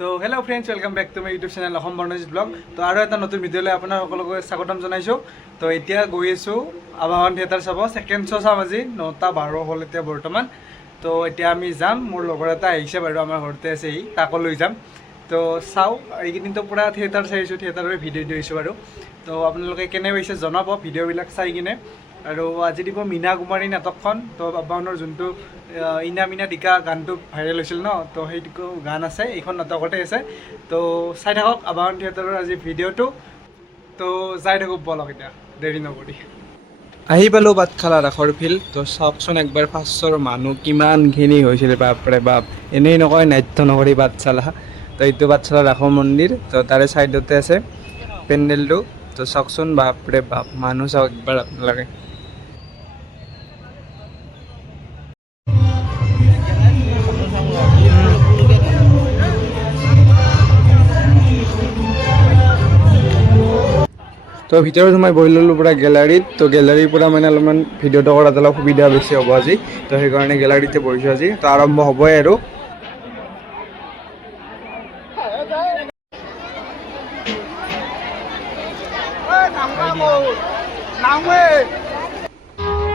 তো hello' friends, welcome back to my YouTube channel Assam Bornajit vlog. তো আৰু এটা নতুন ভিডিঅ'লৈ আপোনাৰ সকলোকে স্বাগতম জনাইছোঁ। তো এতিয়া গৈ আছোঁ আবাহন থিয়েটাৰ চাব। ছেকেণ্ড শ্ব' চাম আজি 9:12 হ'ল এতিয়া বৰ্তমান। তো এতিয়া আমি যাম, মোৰ লগৰ এটা আহিছে বাৰু, আমাৰ ঘৰতে আছে, তাকো লৈ যাম। তো চাওঁ, এইকেইদিনতো পূৰা থিয়েটাৰ চাইছোঁ, থিয়েটাৰৰে ভিডিঅ' দিছোঁ বাৰু। তো আপোনালোকে কেনে পাইছে জনাব ভিডিঅ'বিলাক চাই কিনে। আৰু আজি দিব মীনা কুমাৰী নাটকখন। তো আবাহনৰ যোনটো ইনা মিনা ডিকা গানটো ভাইৰেল হৈছিল ন, তো সেইটো গান আছে, এইখন নাটকতে আছে। তো চাই থাকক আবাহন থিয়েটাৰৰ আজি ভিডিঅ'টো। তো যাই থাকোঁ বলক, এতিয়া দেৰি নকৰি আহি পালোঁ পাঠশালা ৰাসৰ ফিল্ড। তো চাওকচোন একবাৰ ফাৰ্ষ্টৰ মানুহ কিমানখিনি হৈছিলে, বাপৰে বাপ। এনেই নকয় নাট্য নগৰী পাঠশালা। তো এইটো পাঠশালা ৰাসৰ মন্দিৰ, তো তাৰে ছাইডতে আছে পেণ্ডেলটো। তো চাওকচোন বাপৰে বাপ, মানুহ চাওক একবাৰ আপোনালোকে। তো ভিতৰত সোমাই বহি ল'লোঁ পূৰা গেলাৰীত। তো গেলাৰীৰ পৰা মানে অলপমান ভিডিঅ'টো কৰাত অলপ সুবিধা বেছি হ'ব আজি। তো সেইকাৰণে গেলাৰীতে বহিছোঁ আজি। তো আৰম্ভ হ'বই আৰু।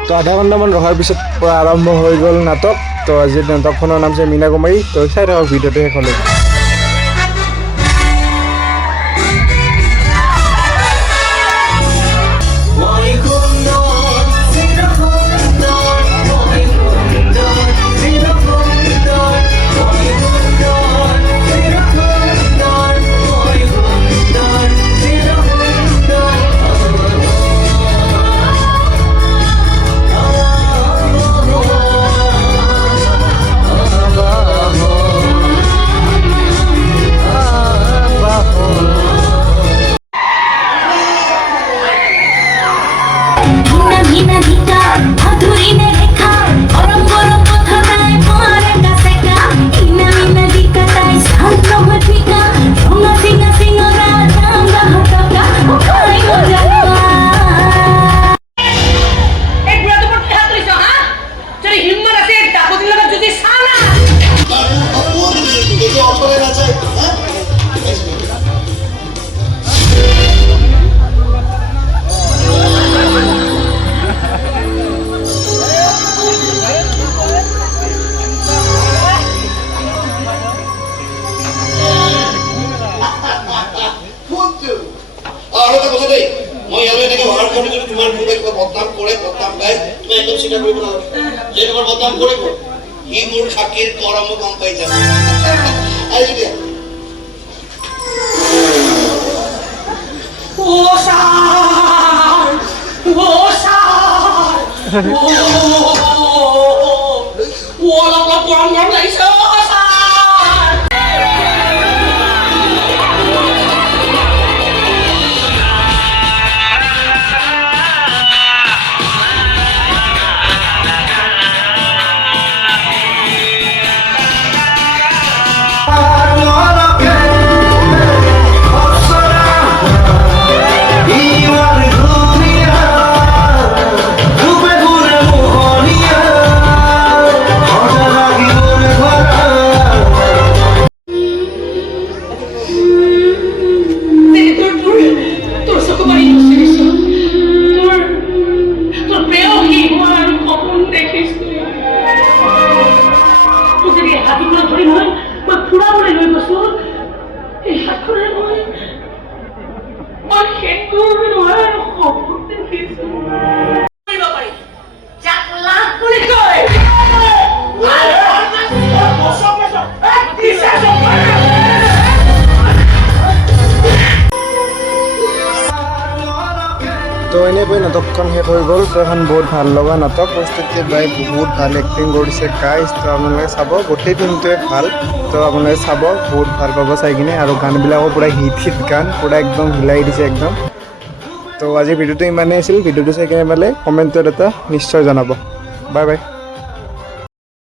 তো আধা ঘণ্টামান ৰখাৰ পিছত পৰা আৰম্ভ হৈ গ'ল নাটক। তো আজি নাটকখনৰ নাম হৈছে মীনা কুমাৰী। তো চাই থাকক ভিডিঅ'টো শেষলৈ। তোমার বদনাম করে বদনাম গায়, তুমি একদম স্বীকার করবে না যে তোমার বদনাম করে কি মোর খাকির করম কম পাই যাবে। ও সার ও সার ও লাগলা কোন কোন লাইছো তো এনেকৈ নাটকখন শেষ হৈ গ'ল। তো এখন বহুত ভাল লগা নাটক, প্ৰস্তুতি বাই বহুত ভাল এক্টিং কৰিছে গাইজ। তো আপোনালোকে চাব, গোটেই টিমটোৱে ভাল। তো আপোনালোকে চাব, বহুত ভাল পাব চাই কিনে। আৰু গানবিলাকো পূৰা হিট গান, পূৰা একদম হিলাই দিছে একদম। তো আজি ভিডিঅ'টো ইমানেই আছিল। ভিডিঅ'টো চাই কিনে পালে কমেণ্টত এটা নিশ্চয় জনাব। Bye bye.